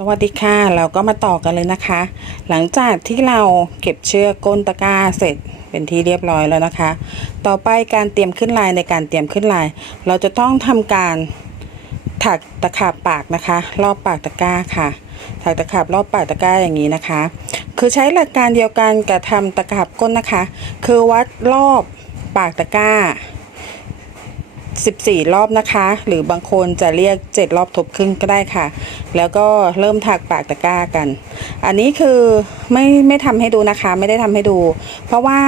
สวัสดีค่ะ เราก็มาต่อกันเลยนะคะ หลังจากที่เราเก็บเชือกก้นตะกร้าเสร็จเป็นที่เรียบร้อยแล้วนะคะ ต่อไปการเตรียมขึ้นลายในการเตรียมขึ้นลาย เราจะต้องทำการถักตะขาบปากนะคะ รอบปากตะกร้าค่ะ ถักตะขาบรอบปากตะกร้าอย่างนี้นะคะ คือใช้หลักการเดียวกันกับทำตะขาบก้นนะคะ คือวัดรอบปากตะกร้า 14 รอบนะคะ หรือบางคนจะเรียก 7 รอบทบครึ่งก็ได้ค่ะ แล้วก็เริ่มถักปากตะกร้ากัน อันนี้คือไม่ไม่ทำให้ดูนะคะ ไม่ได้ทำให้ดู เพราะว่า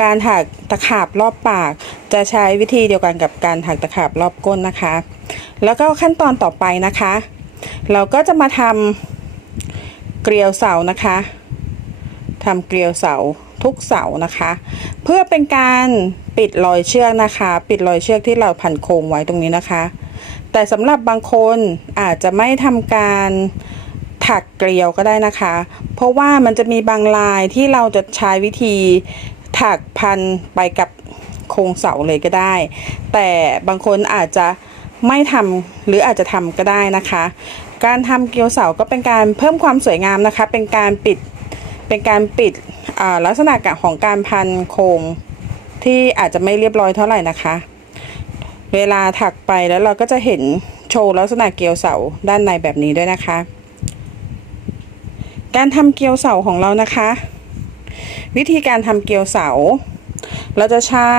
การถักตะขาบรอบปาก จะใช้วิธีเดียวกันกับการถักตะขาบรอบก้นนะคะ แล้วก็ขั้นตอนต่อไปนะคะ เราก็จะมาทำเกลียวเสานะคะทำเกลียวเสาทุกเสานะคะ เพื่อเป็นการ ปิดรอยเชือกนะคะ ปิดรอยเชือกที่เราพันโคมไว้ตรงนี้นะคะ แต่สำหรับบางคนอาจจะไม่ทำการถักเกลียวก็ได้นะคะ เพราะว่ามันจะมีบางลายที่เราจะใช้วิธีถักพันไปกับโครงเสาเลยก็ได้ แต่บางคนอาจจะไม่ทำหรืออาจจะทำก็ได้นะคะ การทำเกลียวเสาก็เป็นการเพิ่มความสวยงามนะคะ เป็นการปิดเป็นการปิดลักษณะของการพันโครง ที่อาจจะไม่เรียบร้อยเท่าไหร่นะคะ เวลาถักไปแล้วเราก็จะเห็นโชว์ลักษณะเกลียวเสาด้านในแบบนี้ด้วยนะคะ การทำเกลียวเสาของเรานะคะ วิธีการทำเกลียวเสา เราจะใช้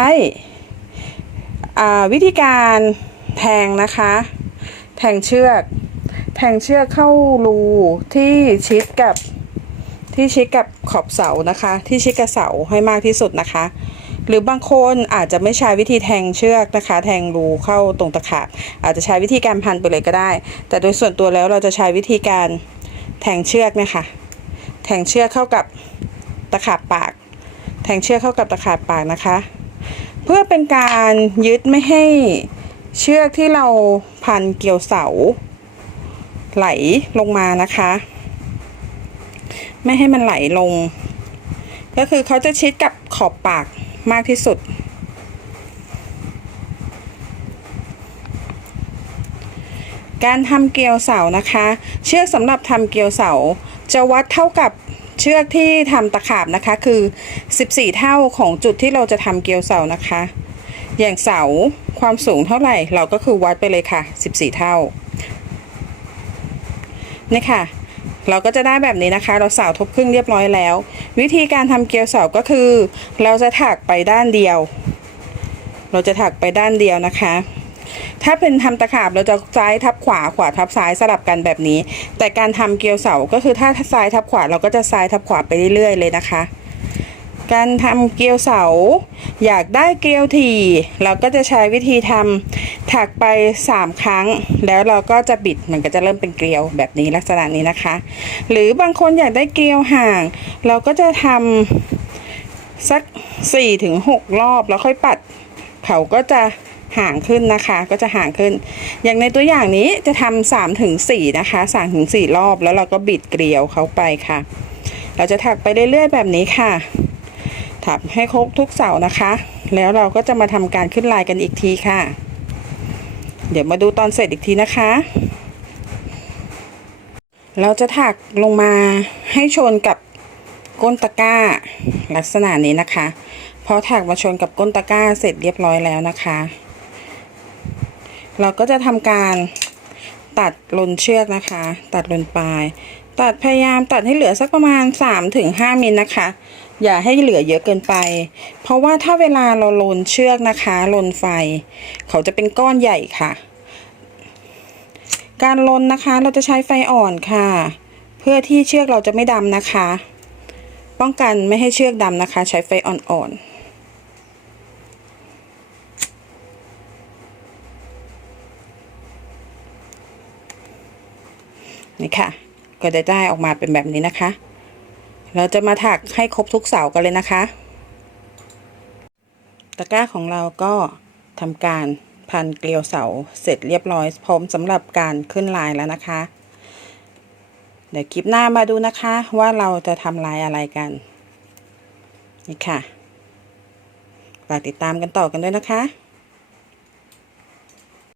วิธีการแทงนะคะ แทงเชือก แทงเชือกเข้ารูที่ชิดกับที่ชิดกับขอบเสานะคะ ที่ชิดกับเสาให้มากที่สุดนะคะ หรือบางคนอาจจะไม่ใช้วิธีแทงเชือกนะคะ แทงรูเข้าตรงตะขาบอาจจะใช้วิธีการพันไปเลยก็ได้ แต่โดยส่วนตัวแล้วเราจะใช้วิธีการแทงเชือกเนะคะแทงเชือกเข้ากับตะขาบปาก แทงเชือกเข้ากับตะขาบปากนะคะ เพื่อเป็นการยึดไม่ให้เชือกที่เราพันเกี่ยวเสา ไหลลงมานะคะ ไม่ให้มันไหลลง ก็คือเขาจะชิดกับขอบปาก มากที่สุด การทำเกลียวเสานะคะ เชือกสำหรับทำเกลียวเสาจะวัดเท่ากับเชือกที่ทำตะขาบนะคะคือ 14 เท่าของจุดที่เราจะทำเกลียวเสานะคะ อย่างเสาความสูงเท่าไหร่เราก็คือวัดไปเลยค่ะ 14 เท่านี่ค่ะ เราก็จะได้แบบนี้นะคะ เราสาวทบครึ่งเรียบร้อยแล้ว วิธีการทำเกลียวเสาก็คือ เราจะถักไปด้านเดียว เราจะถักไปด้านเดียวนะคะ ถ้าเป็นทำตะขาบเราจะซ้ายทับขวาขวาทับซ้ายสลับกันแบบนี้ แต่การทำเกลียวเสาก็คือถ้าซ้ายทับขวาเราก็จะซ้ายทับขวาไปเรื่อยๆเลยนะคะ การทำเกลียวเสา อยากได้เกลียวถี่ เราก็จะใช้วิธีทำถักไป 3 ครั้ง แล้วเราก็จะบิดมันก็จะเริ่มเป็นเกลียวแบบนี้ลักษณะนี้นะคะ หรือบางคนอยากได้เกลียวห่าง เราก็จะทำสัก 4-6 รอบแล้วค่อยปัด เขาก็จะห่างขึ้นนะคะก็จะห่างขึ้น อย่างในตัวอย่างนี้จะทำสามถึงสี่นะคะสามถึงสี่รอบแล้วเราก็บิดเกลียวเขาไปค่ะ เราจะถักไปเรื่อยๆแบบนี้ค่ะ ถักให้ครบทุกเสานะคะ แล้วเราก็จะมาทำการขึ้นลายกันอีกทีค่ะ เดี๋ยวมาดูตอนเสร็จอีกทีนะคะ เราจะถักลงมาให้ชนกับก้นตะกร้าลักษณะนี้นะคะพอถักมาชนกับก้นตะกร้าเสร็จเรียบร้อยแล้วนะคะ เราก็จะทำการตัดลนเชือกนะคะ ตัดลนปลาย ตัดพยายามตัดให้เหลือสักประมาณ 3-5มิลนะคะ อย่าให้เหลือเยอะเกินไป เพราะว่าถ้าเวลาเราลนเชือกนะคะลนไฟ เขาจะเป็นก้อนใหญ่ค่ะ การลนนะคะเราจะใช้ไฟอ่อนค่ะ เพื่อที่เชือกเราจะไม่ดำนะคะ ป้องกันไม่ให้เชือกดำนะคะ ใช้ไฟอ่อนๆนี่ค่ะ ก็จะได้ออกมาเป็นแบบนี้นะคะ เราจะมาถักให้ครบทุกเสากันเลยนะคะ ตะกร้าของเราก็ทำการพันเกลียวเสาเสร็จเรียบร้อย พร้อมสำหรับการขึ้นลายแล้วนะคะ เดี๋ยวคลิปหน้ามาดูนะคะว่าเราจะทำลายอะไรกัน นี่ค่ะฝากติดตามกันต่อกันด้วยนะคะ